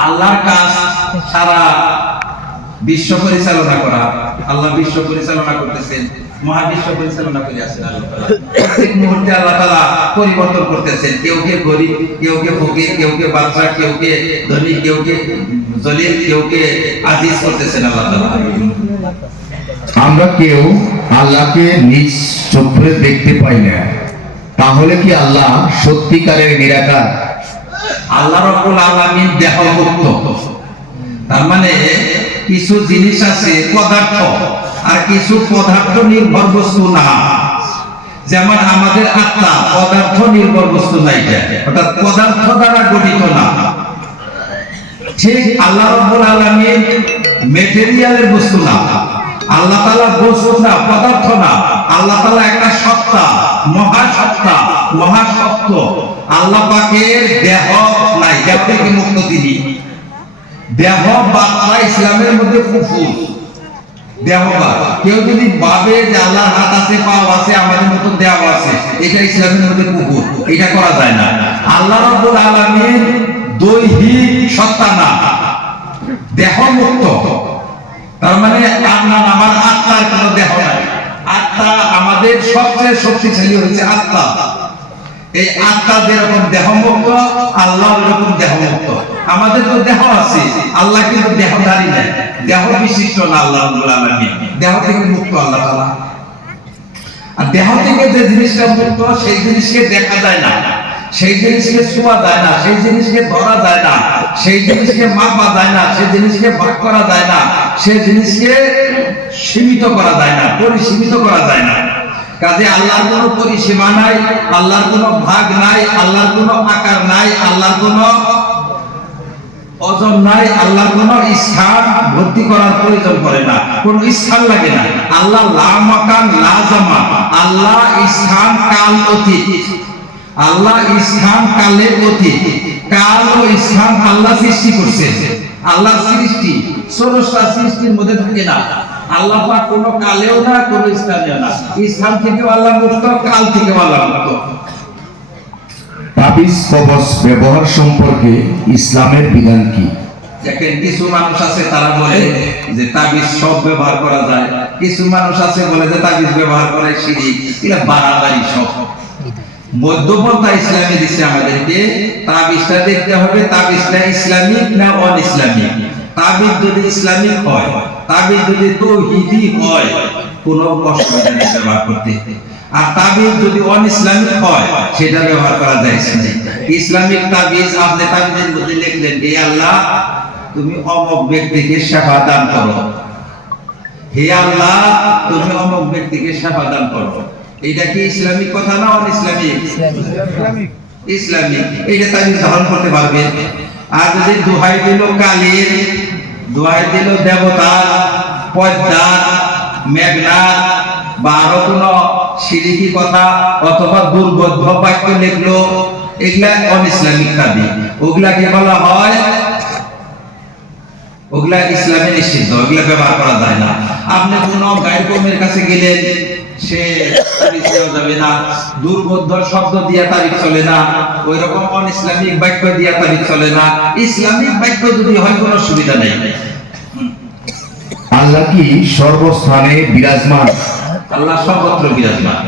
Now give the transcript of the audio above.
আল্লাহর কাজ সারা বিশ্ব পরিচালনা করা। আল্লাহ বিশ্ব পরিচালনা করতেছেন, মহাবিশ্ব পরিচালনা করে আছেন আল্লাহ তাআলা। প্রত্যেক মুহূর্তে আল্লাহ তাআলা পরিবর্তন করতেছেন, কেউ কে গরীব, কেউ কে ফকির, কেউ কে বাদশা, কেউ কে ধনী, কেউ কে জলিল, কেউ কে আজিজ করতেছেন আল্লাহ তাআলা। আমরা কেউ আল্লাহকে নিজ চোখে দেখতে পাই না, তাহলে কি আল্লাহ সত্যিকারের নিরাকার? আল্লাহ রাব্বুল আলামিন দেহমুক্ত। তার মানে কিছু জিনিস আছে পদার্থ, আর কিছু পদার্থ নির্ভর বস্তু না। যেমন আমাদের আত্মা পদার্থ নির্ভর বস্তু না, এটা অর্থাৎ পদার্থ দ্বারা গঠিত না। ঠিক আল্লাহ রাব্বুল আলামিন ম্যাটেরিয়ালের বস্তু না, আল্লাহ তাআলা বস্তু না, পদার্থ না। আল্লাহ তাআলা একটা সত্তা, মহাসত্তা, মহাসত্য। আল্লাহ পাকের দেহ নাই, দেহ থেকে মুক্ত তিনি। দেহ বাদশা ইসলামের মধ্যে কুফর। দেহ বাদ, কেউ যদি ভাবে যে আল্লাহর হাত আছে, পা আছে, আমাদের মতো দেহ আছে, এটা ইসলামের মধ্যে কুফর, এটা করা যায় না। আল্লাহ রাব্বুল আলামিন দৈহিক সত্তা না, দেহ মুক্ত। তার মানে আমার আত্মার কোনো দেহ নাই। আত্মা আমাদের সবচেয়ে শক্তিশালী হচ্ছে আত্মা। এই আত্মা যেরকম দেহমুক্ত, আল্লাহ ওরকম দেহমুক্ত। আমাদের তো দেহ আছে, আল্লাহ কিন্তু দেহধারী নাই, দেহ বিশিষ্ট না আল্লাহ রাব্বুল আলামিন। দেহ থেকে মুক্ত আল্লাহ তাআলা। আর দেহ থেকে যে জিনিসটা মুক্ত, সেই জিনিসকে দেখা যায় না, সেই জিনিসকে ছোঁয়া যায় না, সেই জিনিসকে ধরা যায় না, সেই জিনিসকে মাপা যায় না, সেই জিনিসকে ভাগ করা যায় না, সেই জিনিসকে সীমিত করা যায় না, পরিসীমিত করা যায় না। কাজে আল্লাহর কোনো পরিসীমা নাই, আল্লাহর কোনো ভাগ নাই, আল্লাহর কোনো আকার নাই, আল্লাহর কোনো ওজন নাই, আল্লাহর কোনো স্থান ভর্তি করার প্রয়োজন পড়ে না, কোনো স্থান লাগে না। আল্লাহ লা মাকান লা জামা, আল্লাহ স্থান কাল অতীত। আল্লাহ স্থান কালের অতীত। কাল ও স্থান আল্লাহ সৃষ্টি করছেন। আল্লাহ সৃষ্টি ষোড়শটা সৃষ্টির মধ্যে থাকে না। আল্লাহ পাক কোনো কালেও না, কোনো স্থানেও না। স্থান থেকেও আল্লাহ মুক্ত, কাল থেকেও আল্লাহ মুক্ত। তাবিজ কবজ ব্যবহার সম্পর্কে ইসলামের বিধান কি? দেখেন, কিছু মানুষ আছে তারা বলে যে তাবিজ সব ব্যবহার করা যায়, কিছু মানুষ আছে বলে যে তাবিজ ব্যবহার করা শিরক। এটা বাড়াবাড়ি সব। মধ্যপন্থা ইসলামী দিচ্ছে আমাদেরকে। তাবিজটা দেখতে হবে তাবিজটা ইসলামিক না অন ইসলামিক। তাবিজ যদি ইসলামিক হয়, তাবিজ যদি তাওহীদি হয়, কোনো অসুবিধা নেই ব্যবহার করতে। আর তাবিজ যদি অন ইসলামিক হয়, সেটা ব্যবহার করা যায় না। ইসলামিক তাবিজ আপনি তাবিজের মধ্যে লিখলেন, হে আল্লাহ তুমি অমুক ব্যক্তিকে শিফা দান করো, হে আল্লাহ তুমি অমুক ব্যক্তিকে শিফা দান করো। এটা কি ইসলামিক কথা না অন ইসলামিক? ইসলামিক। এটা তাবিজ ধারণ করতে পারবেন। আর যদি দোহাই দিল কালীর, দোহাই দিল দেবতার, পদ্মার, মেঘনার, বা আরো কোন শিরকি কথা অথবা দুর্বোধ্য বাক্য লিখলো, এগুলা অন ইসলামিক তাবিজ। ওগুলাকে বলা হয়, ওগুলা ইসলামে নিষিদ্ধ, ওগুলা ব্যবহার করা যায় না। আপনি কোন গায়ের কর্মীর কাছে গেলেন, সে তাবিজ দেওয়া যাবে না। দুর্বোধ্য শব্দ দিয়া তাবিজ চলে না, ওই রকম অন ইসলামিক বাক্য দিয়া তাবিজ চলে না। ইসলামিক বাক্য যদি হয় কোনো সুবিধা নেই। আল্লাহ কি সর্বস্থানে বিরাজমান? আল্লাহ সর্বত্র বিরাজমান।